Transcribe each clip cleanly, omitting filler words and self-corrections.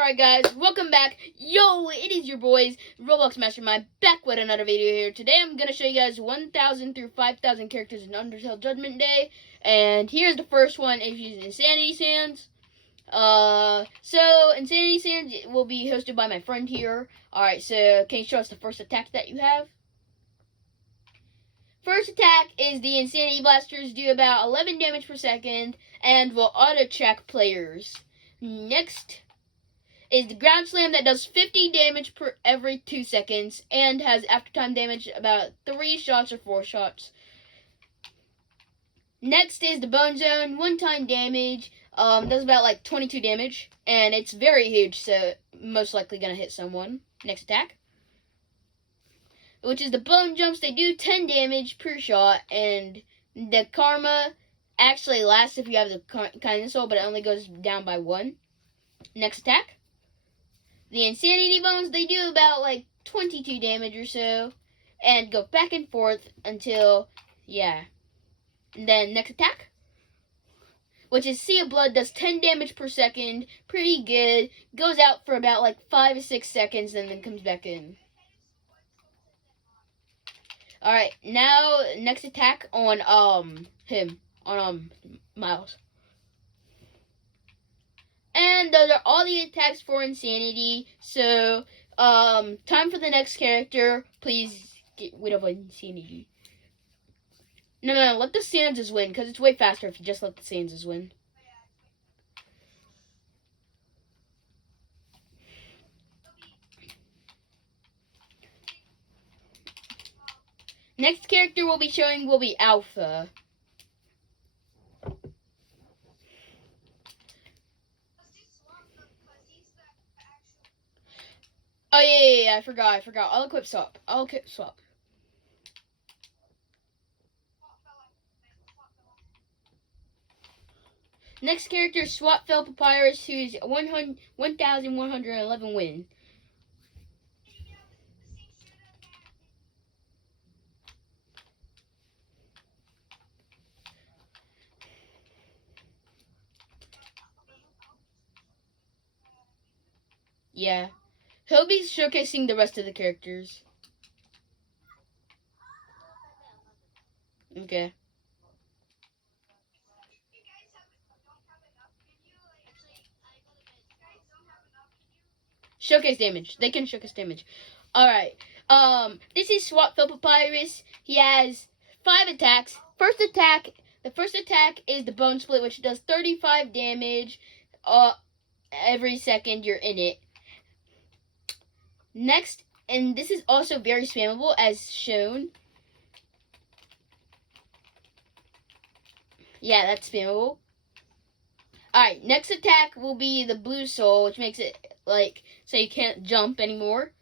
Alright guys, welcome back. Yo, it is your boys, Roblox Mastermind, back with another video here. Today I'm going to show you guys 1,000 through 5,000 characters in Undertale Judgment Day. And here's the first one, if using Insanity Sands. So Insanity Sands will be hosted by my friend here. Alright, so can you show us the first attack that you have? First attack is the Insanity Blasters, do about 11 damage per second, and will auto-check players. Next is the Ground Slam that does 50 damage per every 2 seconds and has after-time damage about 3 shots or 4 shots. Next is the Bone Zone, one-time damage, does about like 22 damage, and it's very huge, so most likely gonna hit someone. Next attack, which is the Bone Jumps. They do 10 damage per shot, and the Karma actually lasts if you have the Kindness Soul, but it only goes down by 1. Next attack, the Insanity Bones. They do about like 22 damage or so, and go back and forth until, yeah. And then next attack, which is Sea of Blood, does 10 damage per second, pretty good, goes out for about like 5 or 6 seconds, and then comes back in. Alright, now next attack on Miles. And those are all the attacks for Insanity. So, time for the next character. Please get rid of Insanity. No, let the Sanses win, because it's way faster if you just let the Sanses win. Next character we'll be showing will be Alpha. Oh yeah, I forgot. I'll equip swap. Next character is Swap Fell Papyrus, who's 1,111 win. Yeah. He'll be showcasing the rest of the characters. Okay. Showcase damage. They can showcase damage. Alright. This is Swap Fell Papyrus. He has 5 attacks. The first attack is the Bone Split, which does 35 damage every second you're in it. Next, and this is also very spammable as shown. Yeah, that's spammable. Alright, next attack will be the Blue Soul, which makes it like so you can't jump anymore.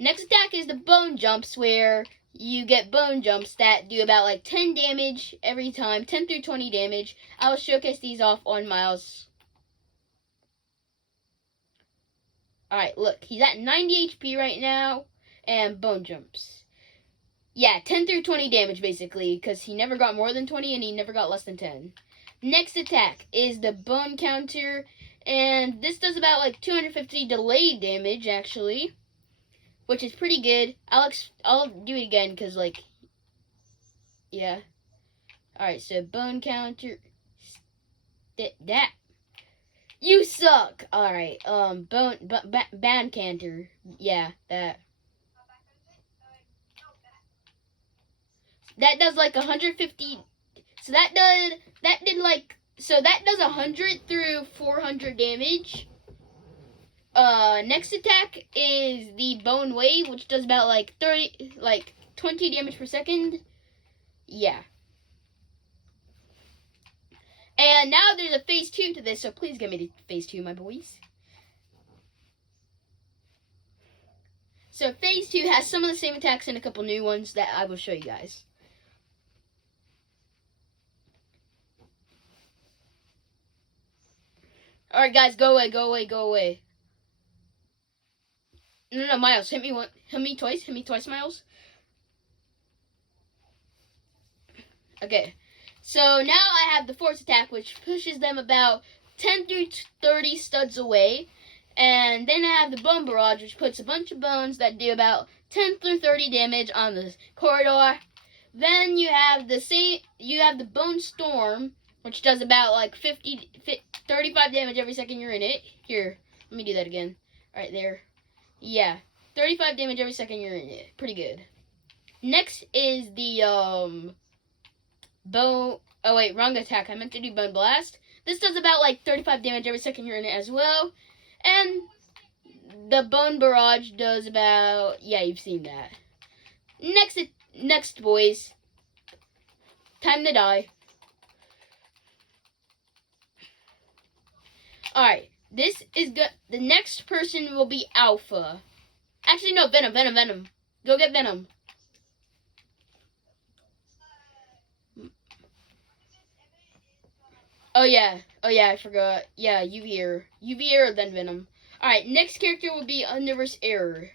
Next attack is the Bone Jumps, where you get bone jumps that do about like 10 damage every time, 10 through 20 damage. I will showcase these off on Miles. Alright, look, he's at 90 HP right now, and bone jumps. Yeah, 10 through 20 damage, basically, because he never got more than 20, and he never got less than 10. Next attack is the Bone Counter, and this does about, like, 250 delayed damage, actually, which is pretty good. I'll do it again, because, like, yeah. Alright, so Bone Counter, that. You suck! Alright, Band Canter. Yeah, that. That does like 150. So that does 100 through 400 damage. Next attack is the Bone Wave, which does about like 20 damage per second. Yeah. And now there's a phase 2 to this, so please give me the phase 2, my boys. So phase 2 has some of the same attacks and a couple new ones that I will show you guys. Alright guys, go away. No, Miles, hit me twice, Miles. Okay. So now I have the force attack, which pushes them about 10 through 30 studs away. And then I have the Bone Barrage, which puts a bunch of bones that do about 10 through 30 damage on the corridor. Then you have the Bone Storm, which does about like 35 damage every second you're in it. Here, let me do that again. Right there. Yeah, 35 damage every second you're in it. Pretty good. Next is the Bone. Oh wait, wrong attack. I meant to do Bone Blast. This does about like 35 damage every second you're in it as well. And the Bone Barrage does about, yeah, you've seen that. Next, boys. Time to die. Alright, this is good. The next person will be Alpha. Actually, no, Venom. Go get Venom. Oh yeah, I forgot. Yeah, UV Error, then Venom. Alright, next character will be Universe Error.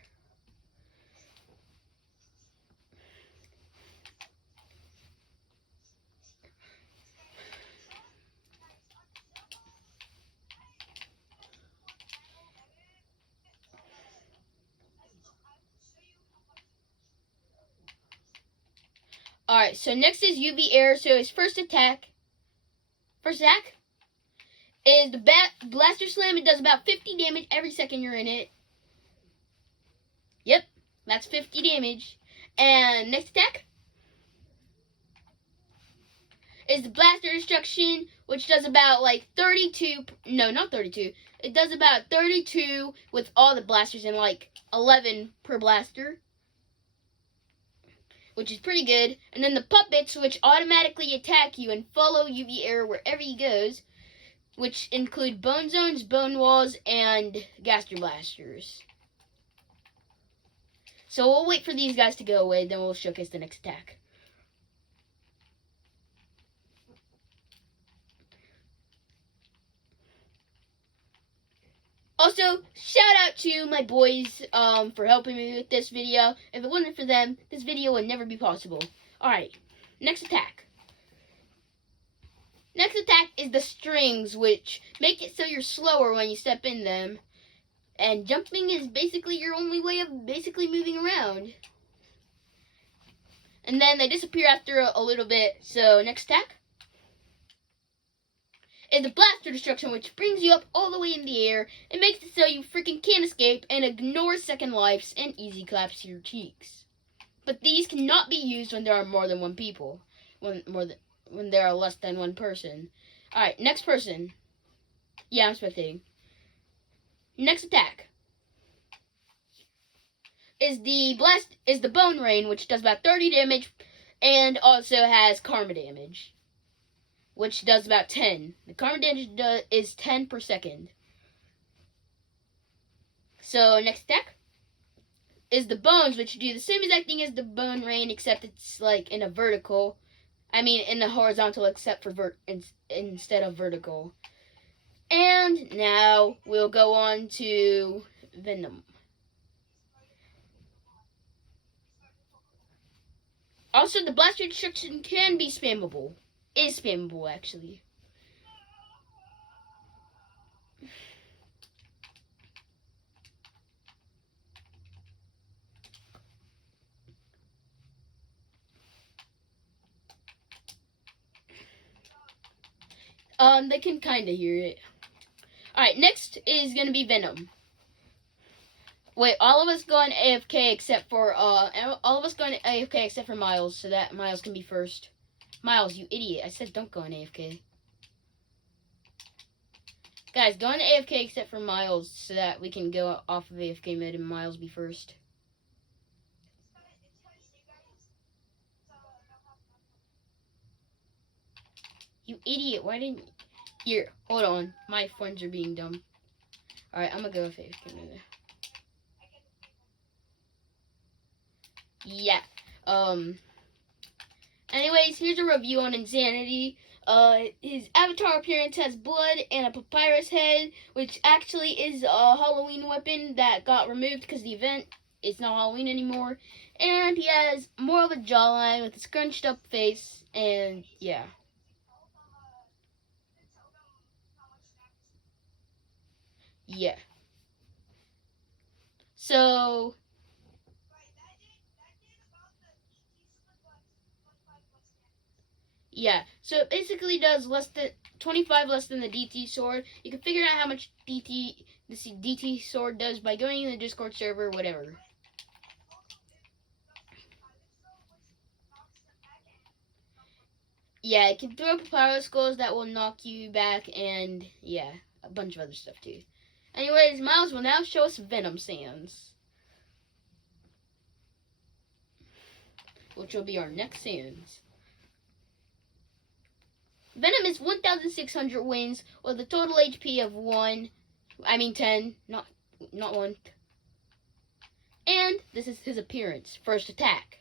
Alright, so next is UV Error. So his first attack is the Blaster Slam. It does about 50 damage every second you're in it. Yep, that's 50 damage. And next attack is the Blaster Destruction, which does about like 32. No, not 32. It does about 32 with all the blasters and like 11 per blaster, which is pretty good. And then the Puppets, which automatically attack you and follow UV Error wherever he goes, which include Bone Zones, Bone Walls, and Gaster Blasters. So we'll wait for these guys to go away, then we'll showcase the next attack. Also, shout out to my boys for helping me with this video. If it wasn't for them, this video would never be possible. Alright, next attack. Next attack is the Strings, which make it so you're slower when you step in them. And jumping is basically your only way of basically moving around. And then they disappear after a little bit. So next attack is the Blaster Destruction, which brings you up all the way in the air. It makes it so you freaking can't escape and ignores second lives and easy claps your cheeks. But these cannot be used when there are more than one people. When there are less than one person. Alright, next person. Yeah, I'm spectating. Next attack is the Bone Rain, which does about 30 damage and also has Karma damage, which does about 10. The Karma damage is 10 per second. So next attack is the Bones, which do the same exact thing as the Bone Rain, except it's like in a vertical. I mean, in the horizontal, except for instead of vertical. And now we'll go on to Venom. Also, the Blaster Destruction can be spammable. Is spammable, actually. They can kind of hear it. Alright, next is going to be Venom. Wait, all of us go on AFK except for, Miles, so that Miles can be first. Miles, you idiot. I said don't go on AFK. Guys, go on AFK except for Miles, so that we can go off of AFK mode and Miles be first. You idiot, why didn't... Here, hold on. My friends are being dumb. Alright, I'm gonna go with AFK mode. Yeah. Anyways, here's a review on Insanity. His avatar appearance has blood and a papyrus head, which actually is a Halloween weapon that got removed because the event is not Halloween anymore. And he has more of a jawline with a scrunched up face, and yeah. Yeah. So yeah. So it basically does less than 25 less than the DT sword. You can figure out how much DT sword does by going in the Discord server, whatever. Yeah, it can throw up power skulls that will knock you back, and yeah, a bunch of other stuff too. Anyways, Miles will now show us Venom Sands, which will be our next Sands. Venom is 1,600 wins with a total HP of 10, not 1. And this is his appearance. First attack.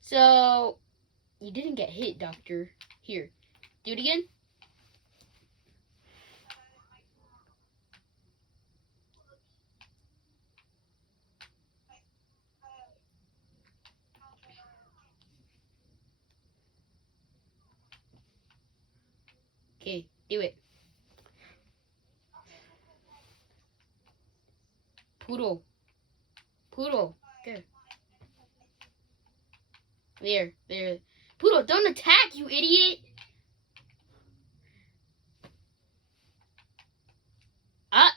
So, you didn't get hit, Doctor. Here, do it again. Okay, do it. Poodle. Poodle. Good. There. Poodle, don't attack, you idiot! Ah!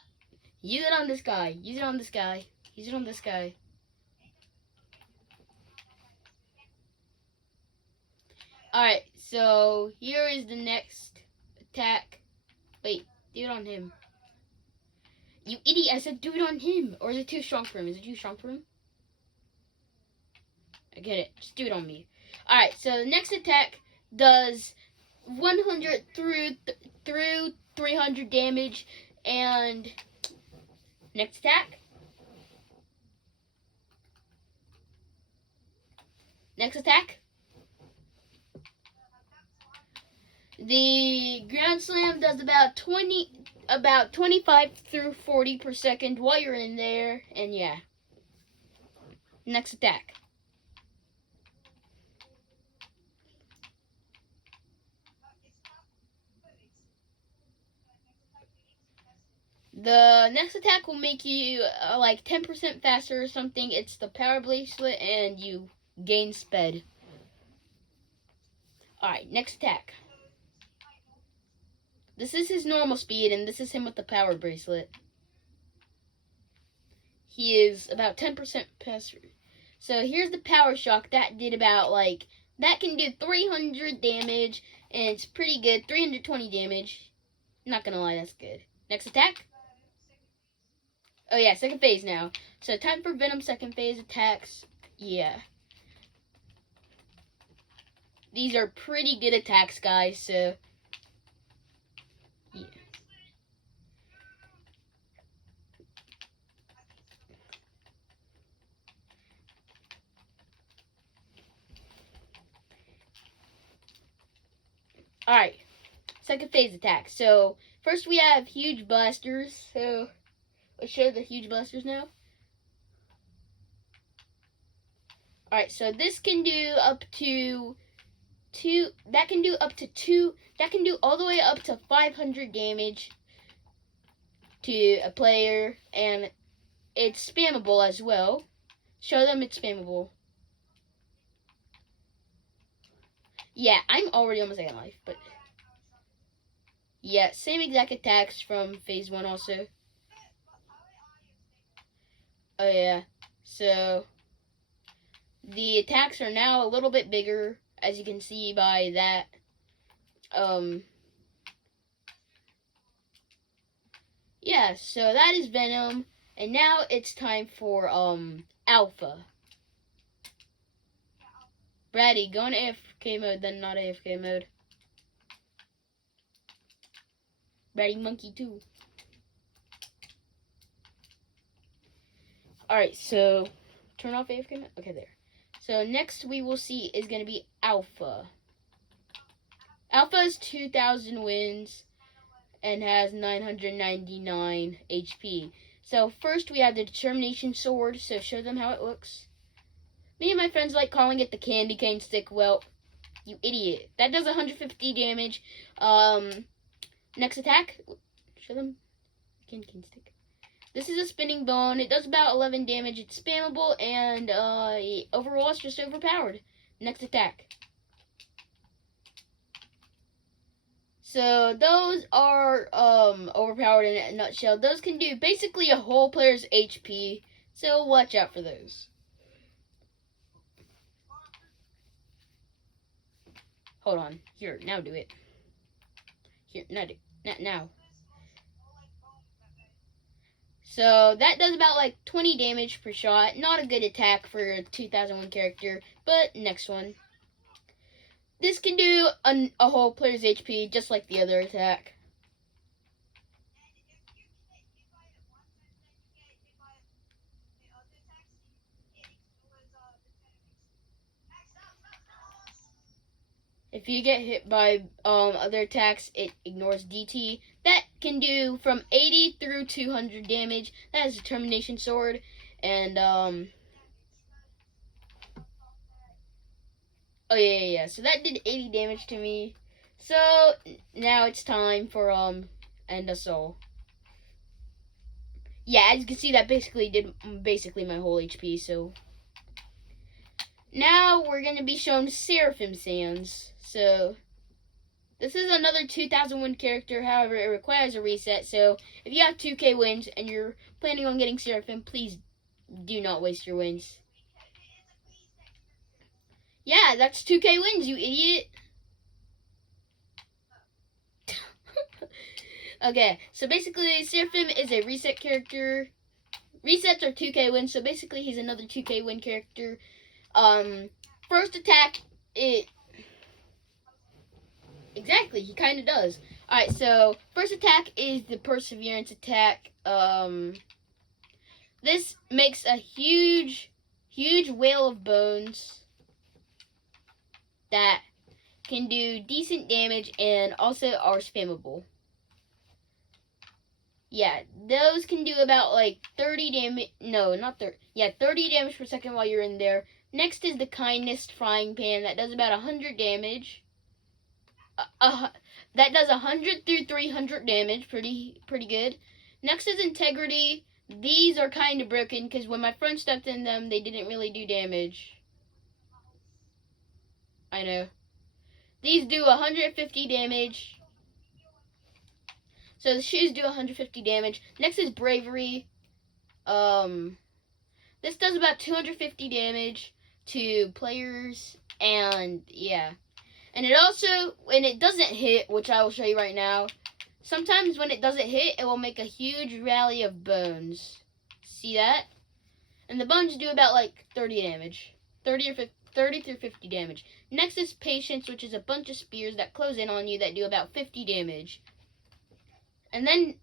Use it on this guy. Use it on this guy. Use it on this guy. Alright, so here is the next attack. Wait, do it on him. You idiot, I said do it on him. Or is it too strong for him? Is it too strong for him? I get it. Just do it on me. Alright, so the next attack does 100 through 300 damage. And next attack. Next attack. The ground slam does about 25 through 40 per second while you're in there, and yeah. Next attack. The next attack will make you like 10% faster or something. It's the power bracelet, and you gain speed. Alright, next attack. This is his normal speed, and this is him with the power bracelet. He is about 10% faster. So here's the power shock. That did about that can do 300 damage, and it's pretty good. 320 damage. Not gonna lie, that's good. Next attack. Oh yeah, second phase now. So time for Venom second phase attacks. Yeah. These are pretty good attacks, guys, so yeah. Alright. Second phase attack. So first we have huge blasters. So let's show the huge blasters now. Alright, so this can do up to that can do all the way up to 500 damage to a player, and it's spammable as well. Show them it's spammable. Yeah, I'm already on my second life, but yeah, same exact attacks from phase 1 also. Oh yeah, so the attacks are now a little bit bigger, as you can see by that. Yeah, so that is Venom, and now it's time for Alpha. Brady, go in AFK mode, then not AFK mode. Brady Monkey 2. Alright, so turn off AFK mode. Okay, there. So next we will see is going to be Alpha. Alpha is 2,000 wins and has 999 HP. So first we have the Determination Sword, so show them how it looks. Me and my friends like calling it the candy cane stick. Well, You idiot. That does 150 damage. Next attack. Show them. Can stick. This is a spinning bone. It does about 11 damage. It's spammable, and overall it's just overpowered. Next attack. So those are overpowered in a nutshell. Those can do basically a whole player's HP. So watch out for those. Hold on. Here, now do it. Here, now. So that does about like 20 damage per shot. Not a good attack for a 2001 character. But next one. This can do a whole player's HP just like the other attack. If you get hit by other attacks, it ignores DT. That can do from 80 through 200 damage. That is a Determination Sword. And, oh, yeah. So that did 80 damage to me. So, now it's time for, End of Soul. Yeah, as you can see, that basically did my whole HP, so. Now, we're going to be shown Seraphim Sands. So, this is another 2001 character, however, it requires a reset. So, if you have 2k wins and you're planning on getting Seraphim, please do not waste your wins. Yeah, that's 2k wins, you idiot. Okay, so basically, Seraphim is a reset character. Resets are 2k wins, so basically he's another 2k win character. First attack, exactly, he kind of does. Alright, so first attack is the Perseverance attack. This makes a huge whale of bones that can do decent damage and also are spammable. Yeah, those can do about like 30 damage. No, not 30. Yeah, 30 damage per second while you're in there. Next is the Kindness Frying Pan that does about 100 damage. That does 100 through 300 damage. Pretty good. Next is Integrity. These are kind of broken because when my friend stepped in them, they didn't really do damage. I know. These do 150 damage. So the shoes do 150 damage. Next is Bravery. This does about 250 damage to players, and yeah. And it also, when it doesn't hit, which I will show you right now, sometimes when it doesn't hit, it will make a huge rally of bones. See that? And the bones do about like 30 damage. 30 through 50 damage. Next is Patience, which is a bunch of spears that close in on you that do about 50 damage. And then,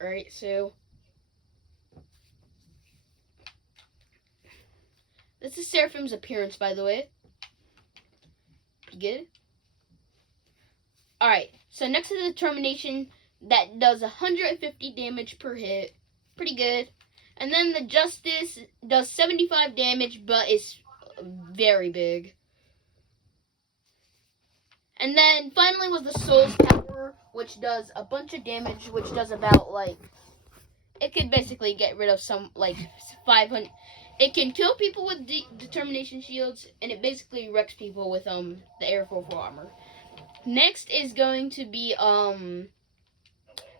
alright, so this is Seraphim's appearance, by the way. Pretty good. Alright, so next is the Determination that does 150 damage per hit. Pretty good. And then the Justice does 75 damage, but it's very big. And then finally was the Soul's Power, which does a bunch of damage, which does about like, it could basically get rid of some like 500. It can kill people with Determination shields, and it basically wrecks people with the Air 4 armor. Next is going to be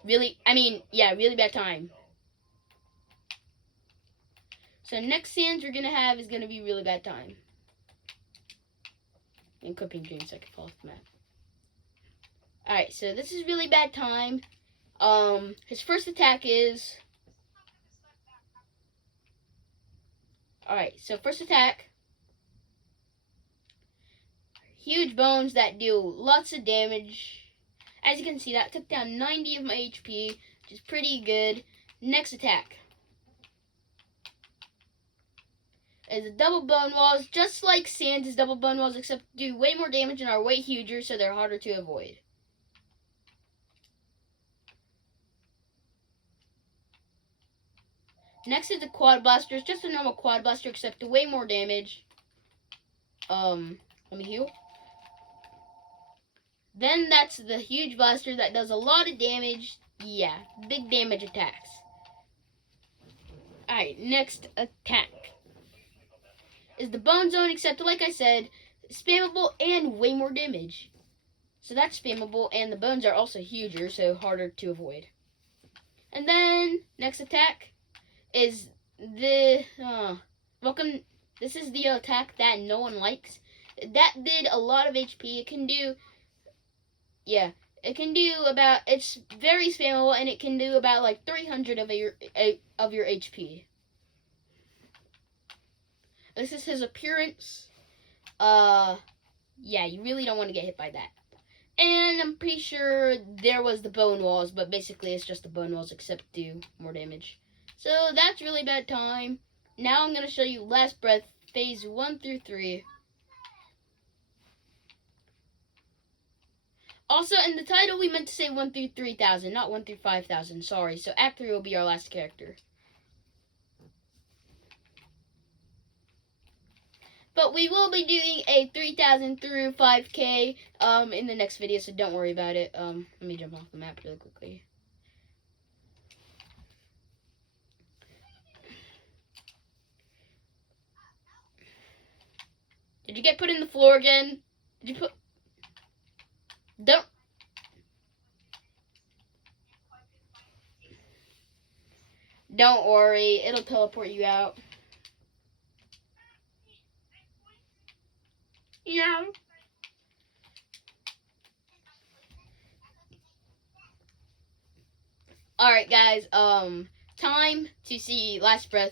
really bad time. So next sands we're gonna have is gonna be really bad time. And Cooking Dreams, so I can fall off the map. Alright, so this is really bad time. His first attack is... Alright, so first attack. Huge bones that do lots of damage. As you can see, that took down 90 of my HP, which is pretty good. Next attack is the double bone walls, just like Sans' double bone walls, except do way more damage and are way huger, so they're harder to avoid. Next is the quad blaster. It's just a normal quad blaster, except way more damage. Let me heal. Then that's the huge blaster that does a lot of damage. Yeah, big damage attacks. Alright, next attack is the Bone Zone, except like I said, spammable and way more damage. So that's spammable, and the bones are also huger, so harder to avoid. And then, next attack is the, welcome, this is the attack that no one likes. That did a lot of HP. It can do, yeah, it can do about, it's very spammable, and it can do about like 300 of your HP. This is his appearance. Yeah, you really don't want to get hit by that. And I'm pretty sure there was the bone walls, but basically it's just the bone walls except do more damage. So that's really bad time. Now I'm going to show you Last Breath, phase 1 through 3. Also, in the title we meant to say 1 through 3,000, not 1 through 5,000, sorry. So Act 3 will be our last character. But we will be doing a 3,000 through 5K in the next video, so don't worry about it. Let me jump off the map really quickly. Did you get put in the floor again? Did you put... Don't worry, it'll teleport you out. Yeah. Alright guys, time to see Last Breath.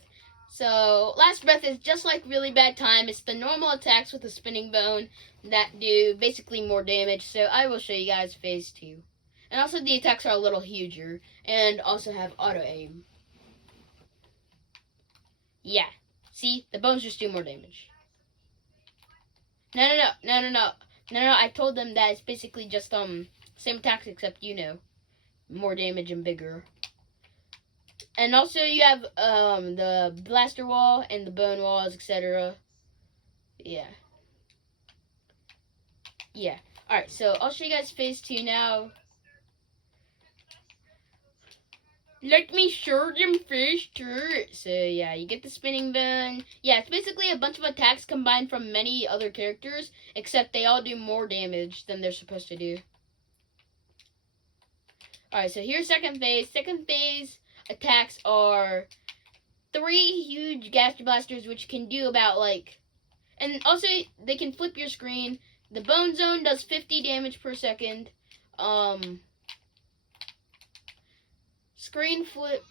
So, Last Breath is just like Really Bad Time. It's the normal attacks with the spinning bone that do basically more damage. So, I will show you guys phase 2. And also the attacks are a little huger and also have auto aim. Yeah. See, the bones just do more damage. No, I told them that it's basically just same attacks except more damage and bigger. And also you have the blaster wall and the bone walls, etc. Yeah. Yeah. Alright, so I'll show you guys phase 2 now. Let me show them phase 2. So yeah, you get the spinning bone. Yeah, it's basically a bunch of attacks combined from many other characters, except they all do more damage than they're supposed to do. Alright, so here's second phase. Second phase attacks are 3 huge Gaster Blasters, which can do about and also they can flip your screen. The Bone Zone does 50 damage per second. Screen flip.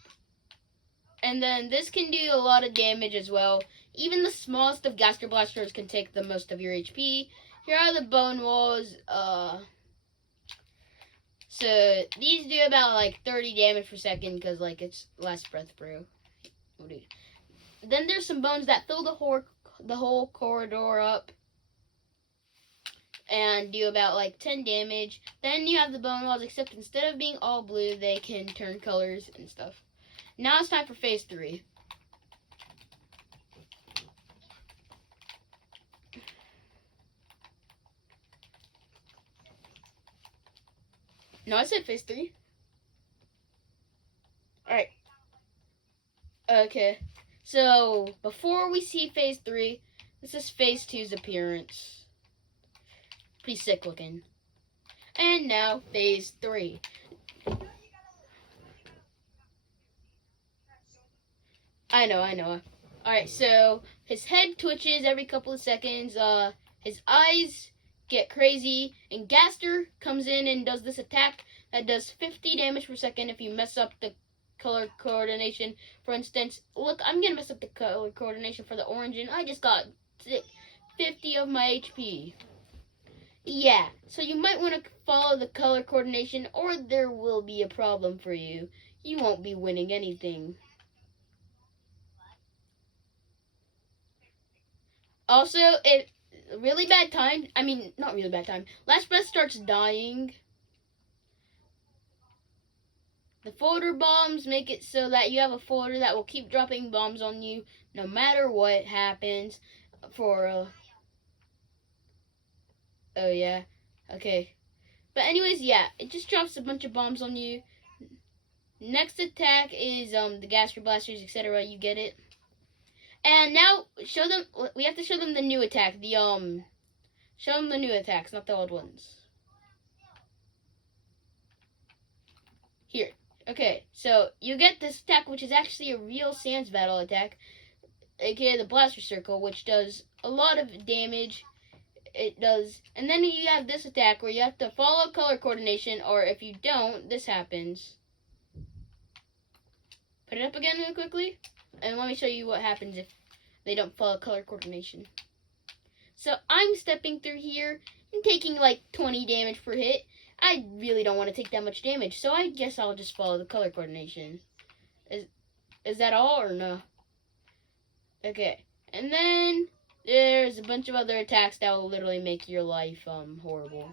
And then this can do a lot of damage as well. Even the smallest of Gaster Blasters can take the most of your HP. Here are the bone walls. So these do about 30 damage per second because it's Last Breath, bro. Then there's some bones that fill the whole corridor up and do about 10 damage. Then you have the bone walls, except instead of being all blue, they can turn colors and stuff. Now it's time for phase 3. No, I said phase 3. Alright. Okay. So, before we see phase 3, this is phase 2's appearance. Pretty sick looking. And now, phase 3. I know. Alright, so his head twitches every couple of seconds. His eyes get crazy. And Gaster comes in and does this attack that does 50 damage per second if you mess up the color coordination. For instance, look, I'm going to mess up the color coordination for the orange, and I just got 50 of my HP. Yeah, so you might want to follow the color coordination, or there will be a problem for you. You won't be winning anything. Also, not really bad time. Last Breath starts dying. The folder bombs make it so that you have a folder that will keep dropping bombs on you no matter what happens. Oh yeah, okay. But anyways, yeah, it just drops a bunch of bombs on you. Next attack is the gaster blasters, etc. You get it. And now show them. We have to show them the new attack. Show them the new attacks, not the old ones. Here. Okay, so you get this attack, which is actually a real Sans Battle attack, aka the Blaster Circle, which does a lot of damage. It does, and then you have this attack where you have to follow color coordination, or if you don't, this happens. Put it up again real quickly, and let me show you what happens if they don't follow color coordination. So I'm stepping through here and taking like 20 damage per hit. I really don't want to take that much damage, so I guess I'll just follow the color coordination. Is that all or no? Okay, and then there's a bunch of other attacks that will literally make your life horrible.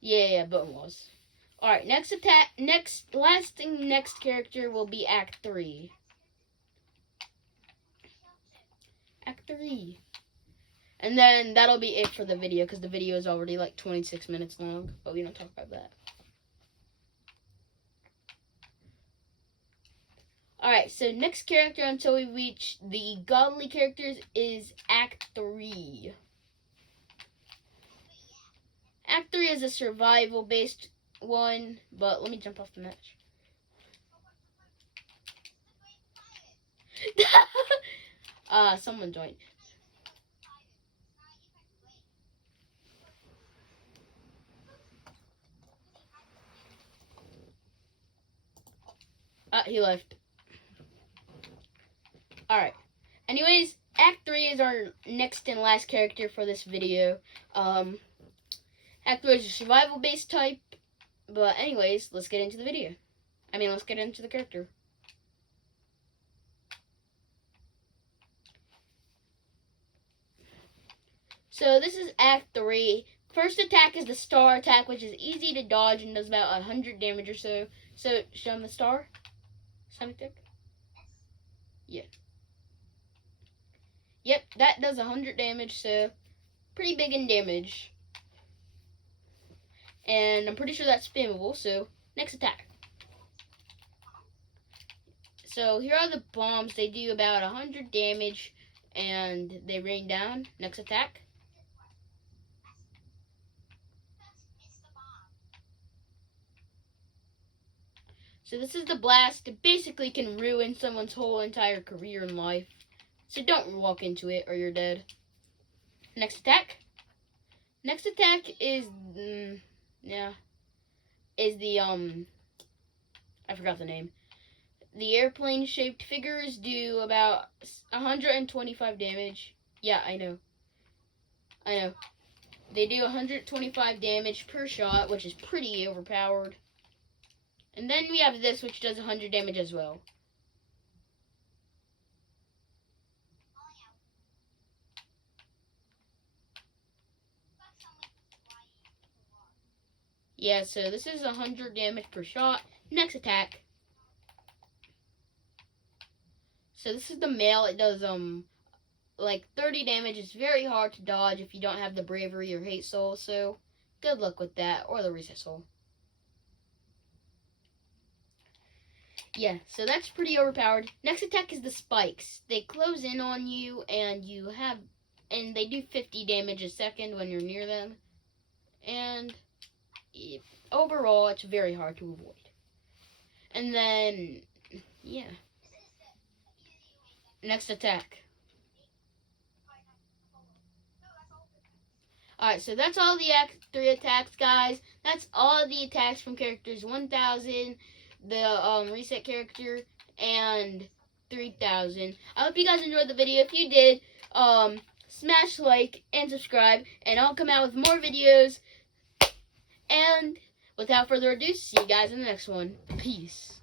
Yeah, bone walls. Alright, next character will be Act 3. Act 3. And then that'll be it for the video, because the video is already like 26 minutes long, but we don't talk about that. Alright, so next character until we reach the godly characters is Act 3. Act 3 is a survival-based one, but let me jump off the match. Someone joined. He left. Alright. Anyways, Act 3 is our next and last character for this video. Act 3 is a survival-based type. But anyways, let's get into the video. Let's get into the character. So this is Act 3. First attack is the star attack, which is easy to dodge and does about 100 damage or so. So, show them the star. Sonic attack. Yeah. Yep, that does 100 damage, so pretty big in damage. And I'm pretty sure that's spammable, so next attack. So here are the bombs. They do about 100 damage, and they rain down. Next attack. So this is the blast. It basically can ruin someone's whole entire career in life. So don't walk into it or you're dead. Next attack. Next attack is I forgot the name. The airplane shaped figures do about 125 damage. Yeah, I know. They do 125 damage per shot, which is pretty overpowered. And then we have this, which does 100 damage as well. Yeah, so this is 100 damage per shot. Next attack. So this is the male. It does like 30 damage. It's very hard to dodge if you don't have the bravery or hate soul. So good luck with that, or the reset soul. Yeah, so that's pretty overpowered. Next attack is the spikes. They close in on you, and they do 50 damage a second when you're near them. And overall, it's very hard to avoid. And then, yeah. Next attack. Alright, so that's all the Act 3 attacks, guys. That's all the attacks from characters 1000, the reset character, and 3000. I hope you guys enjoyed the video. If you did, smash like and subscribe, and I'll come out with more videos. And without further ado, see you guys in the next one. Peace.